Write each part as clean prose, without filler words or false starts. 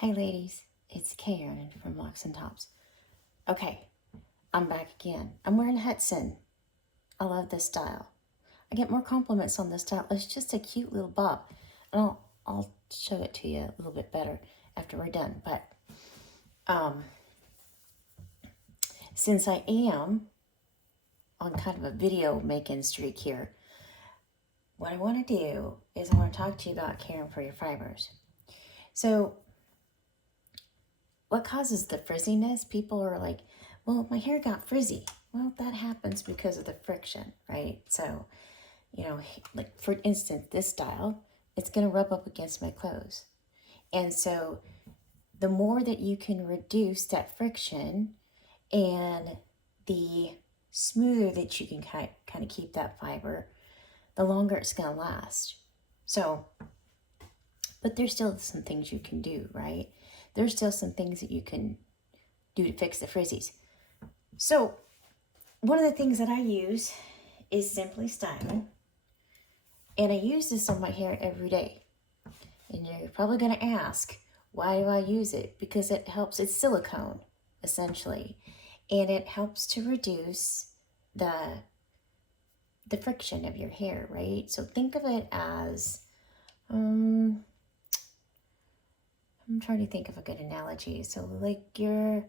Hey ladies, it's Karen from Locks and Tops. Okay, I'm back again. I'm wearing Hudson. I love this style. I get more compliments on this style. It's just a cute little bob. And I'll show it to you a little bit better after we're done. But um, since I am on kind of a video making streak here, what I want to do is I want to talk to you about caring for your fibers. So what causes the frizziness? People are like, well, my hair got frizzy. Well, that happens because of the friction, right? So, like for instance, this style, it's going to rub up against my clothes. And so the more that you can reduce that friction and the smoother that you can kind of keep that fiber, the longer it's going to last. So, but there's still some things you can do, right? There's still some things that you can do to fix the frizzies. So one of the things that I use is simply Stylin. And I use this on my hair every day. And you're probably going to ask, why do I use it? Because it helps, it's silicone, essentially. And it helps to reduce the friction of your hair, right? So think of it as, I'm trying to think of a good analogy. So like your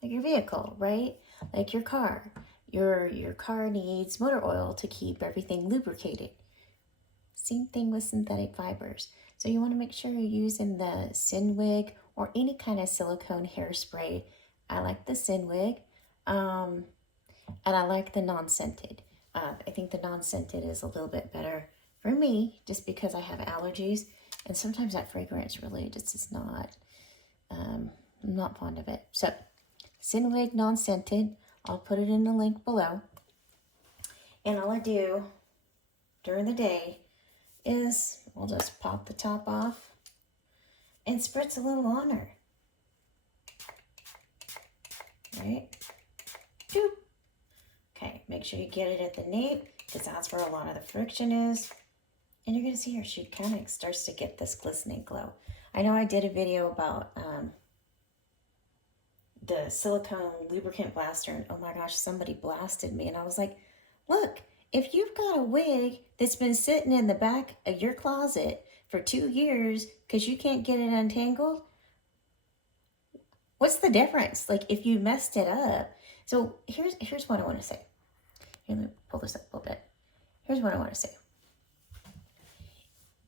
vehicle, right? Like your car. Your car needs motor oil to keep everything lubricated. Same thing with synthetic fibers. So you want to make sure you're using the Wig or any kind of silicone hairspray. I like the Wig, and I like the non-scented. I think the non-scented is a little bit better for me just because I have allergies, and sometimes that fragrance really just is not, I'm not fond of it. So Wig non-scented, I'll put it in the link below. And all I do during the day is we'll just pop the top off and spritz a little on her. Right? Doop. Okay, make sure you get it at the nape because that's where a lot of the friction is. And you're going to see her, she kind of starts to get this glistening glow. I know I did a video about the silicone lubricant blaster, and oh my gosh, somebody blasted me. And I was like, look, if you've got a wig that's been sitting in the back of your closet for 2 years because you can't get it untangled, what's the difference? Like if you messed it up. So here's what I want to say. Here, let me pull this up a little bit. Here's what I want to say.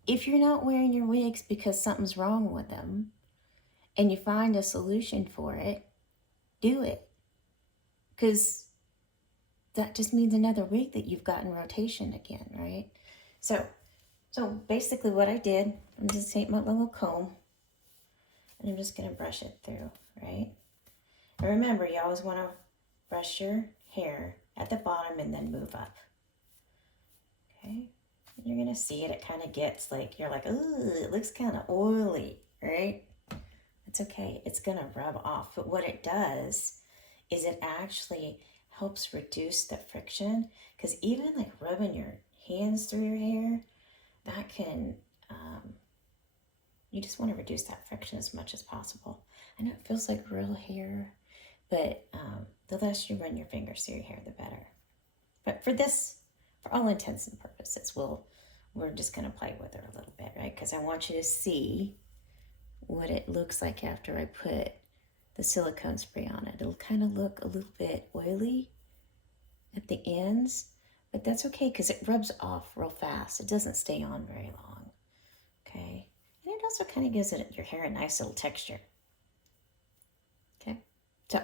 If you're not wearing your wigs because something's wrong with them and you find a solution for it, do it. Because that just means another wig that you've got in rotation again, right? So basically what I did, I'm just taking my little comb and I'm just going to brush it through, right? And remember, you always want to brush your hair at the bottom and then move up. Okay? And you're going to see it. It kind of gets like, you're like, ooh, it looks kind of oily, right? It's okay. It's going to rub off. But what it does is it actually helps reduce the friction, because even like rubbing your hands through your hair, that can, you just want to reduce that friction as much as possible. I know it feels like real hair, but the less you run your fingers through your hair, the better. But for this, for all intents and purposes, we're just going to play with her a little bit, right? Because I want you to see what it looks like after I put the silicone spray on it. It'll kind of look a little bit oily at the ends, but that's okay because it rubs off real fast. It doesn't stay on very long, okay? And it also kind of gives your hair a nice little texture, okay? So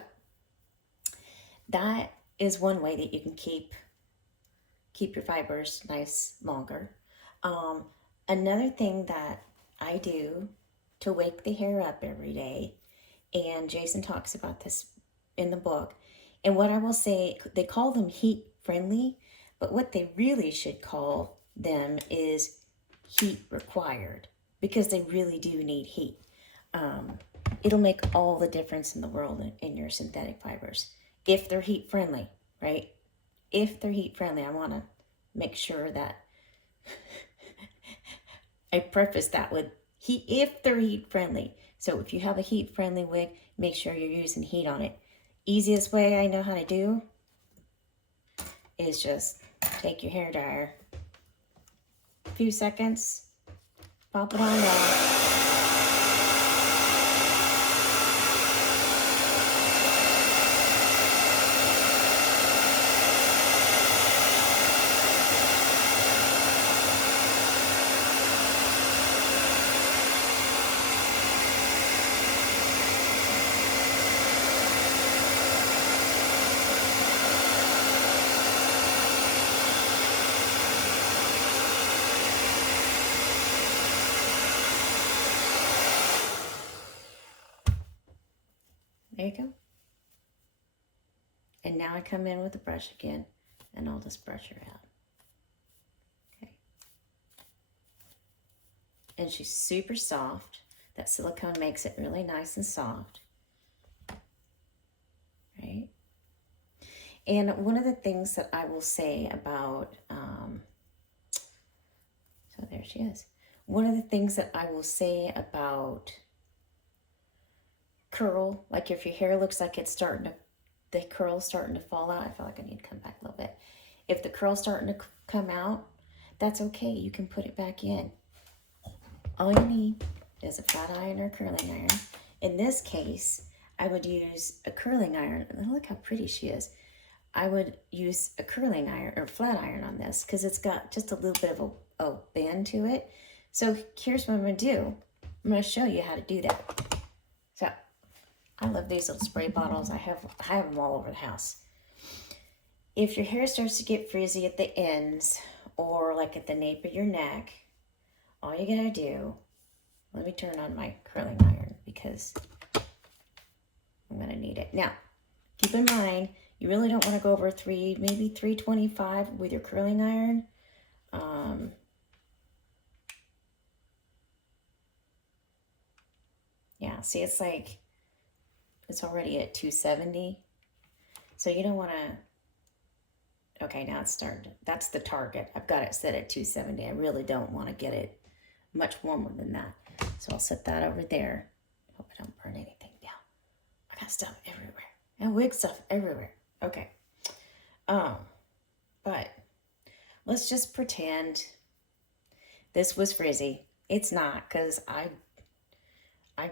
that is one way that you can keep your fibers nice longer. Another thing that I do to wake the hair up every day, and Jason talks about this in the book, and what I will say, they call them heat friendly, but what they really should call them is heat required, because they really do need heat. It'll make all the difference in the world in your synthetic fibers if they're heat friendly, right? If they're heat friendly, I want to make sure that I preface that with if they're heat friendly. So if you have a heat friendly wig, make sure you're using heat on it. Easiest way I know how to do is just take your hair dryer, a few seconds, pop it on down. There you go. And now I come in with the brush again, and I'll just brush her out. Okay. And she's super soft. That silicone makes it really nice and soft. Right? And one of the things that I will say about, so there she is. One of the things that I will say about curl, like if your hair looks like it's starting to, the curl's starting to fall out. I feel like I need to come back a little bit. If the curl's starting to come out, that's okay. You can put it back in. All you need is a flat iron or a curling iron. In this case, I would use a curling iron. Look how pretty she is. I would use a curling iron or flat iron on this because it's got just a little bit of a bend to it. So here's what I'm going to do. I'm going to show you how to do that. So I love these little spray bottles. I have them all over the house. If your hair starts to get frizzy at the ends or like at the nape of your neck, all you gotta do, let me turn on my curling iron because I'm gonna need it. Now, keep in mind, you really don't want to go over maybe 325 with your curling iron. Yeah, see, it's like, it's already at 270. So you don't want to, okay, now it's starting. That's the target. I've got it set at 270. I really don't want to get it much warmer than that. So I'll set that over there. Hope I don't burn anything down. I got stuff everywhere. And wig stuff everywhere. Okay. But let's just pretend this was frizzy. It's not, because I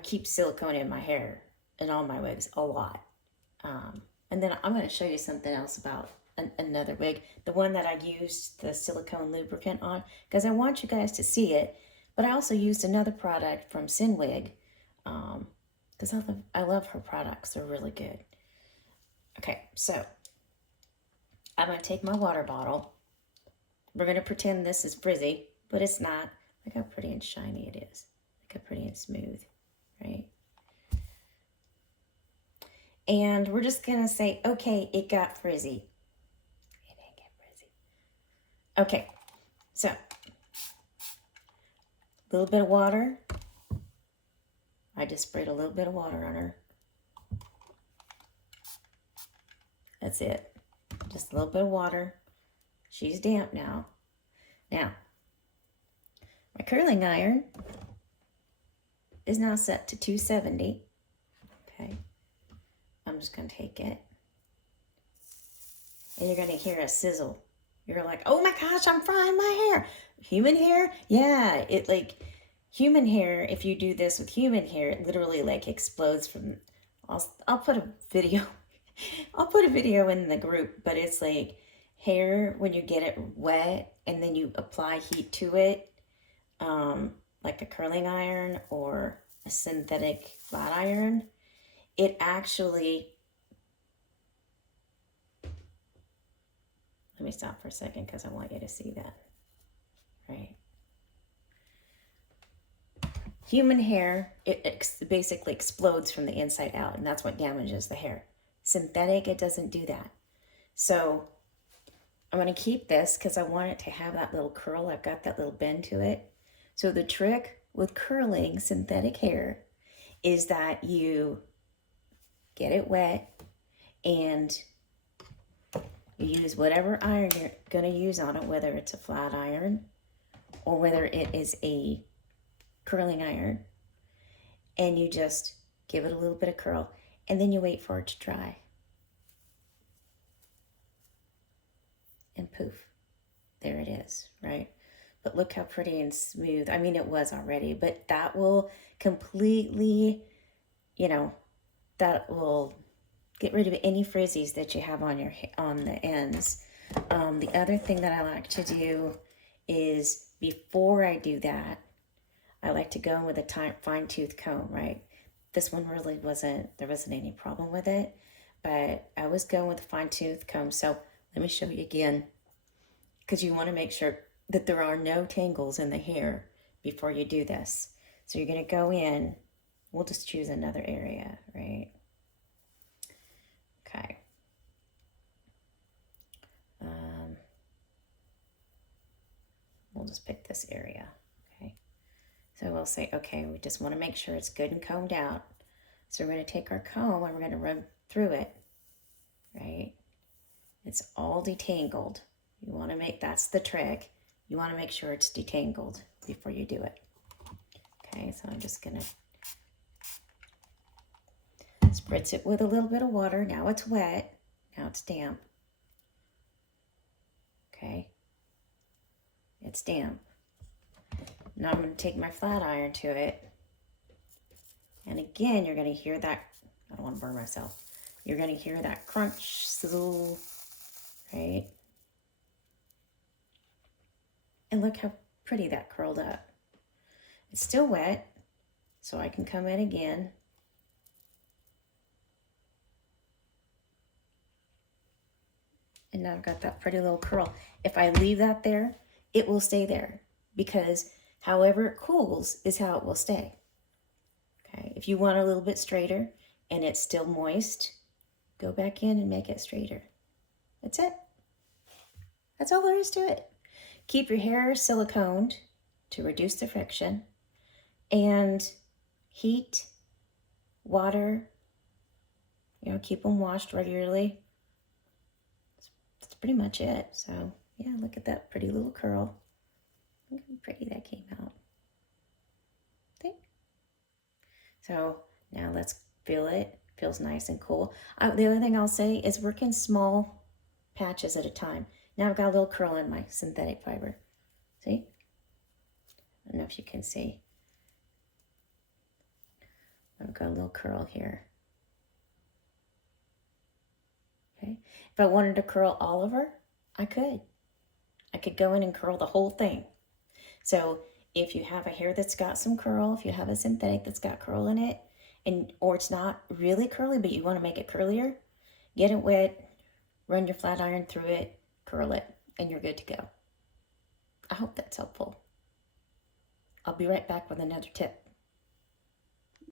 keep silicone in my hair and all my wigs a lot. And then I'm going to show you something else about another wig. The one that I used the silicone lubricant on, because I want you guys to see it. But I also used another product from Sinwig, because I love her products. They're really good. Okay, so I'm going to take my water bottle. We're going to pretend this is frizzy, but it's not. Look how pretty and shiny it is. Look how pretty and smooth, right? And we're just going to say, okay, it got frizzy. It didn't get frizzy. Okay, so a little bit of water. I just sprayed a little bit of water on her. That's it. Just a little bit of water. She's damp now. Now, my curling iron is now set to 270. Okay. I'm just going to take it. And you're going to hear a sizzle. You're like, oh my gosh, I'm frying my hair. Human hair? Yeah. It like, human hair, if you do this with human hair, it literally like explodes from, I'll put a video. I'll put a video in the group, but it's like hair when you get it wet and then you apply heat to it, like a curling iron or a synthetic flat iron, it actually, let me stop for a second because I want you to see that, right? Human hair, it basically explodes from the inside out, and that's what damages the hair. Synthetic, it doesn't do that. So I'm going to keep this because I want it to have that little curl. I've got that little bend to it. So the trick with curling synthetic hair is that you get it wet and you use whatever iron you're going to use on it, whether it's a flat iron or whether it is a curling iron, and you just give it a little bit of curl, and then you wait for it to dry. And poof, there it is, right? But look how pretty and smooth. I mean, it was already, but that will completely, you know, that will get rid of any frizzies that you have on the ends. The other thing that I like to do is, before I do that, I like to go in with a fine tooth comb, right? This one really there wasn't any problem with it, but I was going with a fine tooth comb. So let me show you again, because you want to make sure that there are no tangles in the hair before you do this. So you're going to go in, we'll just choose another area, right? Okay. We'll just pick this area, okay? So we'll say, okay, we just want to make sure it's good and combed out. So we're going to take our comb and we're going to run through it, right? It's all detangled. You want to make, that's the trick. You want to make sure it's detangled before you do it. Okay, so I'm just going to spritz it with a little bit of water. Now it's wet. Now it's damp. Okay. It's damp. Now I'm going to take my flat iron to it. And again, you're going to hear that, I don't want to burn myself. You're going to hear that crunch, sizzle, right? And look how pretty that curled up. It's still wet, so I can come in again. And now I've got that pretty little curl. If I leave that there, it will stay there, because however it cools is how it will stay. Okay, if you want a little bit straighter and it's still moist, go back in and make it straighter. That's it. That's all there is to it. Keep your hair siliconed to reduce the friction, and heat, water, you know, keep them washed regularly. That's pretty much it. So yeah, look at that pretty little curl. Look how pretty that came out. See? So now let's feel it. Feels nice and cool. The other thing I'll say is work in small patches at a time. Now I've got a little curl in my synthetic fiber. See? I don't know if you can see. I've got a little curl here. Okay. If I wanted to curl all over, I could. I could go in and curl the whole thing. So if you have a hair that's got some curl, if you have a synthetic that's got curl in it, or it's not really curly, but you want to make it curlier, get it wet, run your flat iron through it, curl it, and you're good to go. I hope that's helpful. I'll be right back with another tip.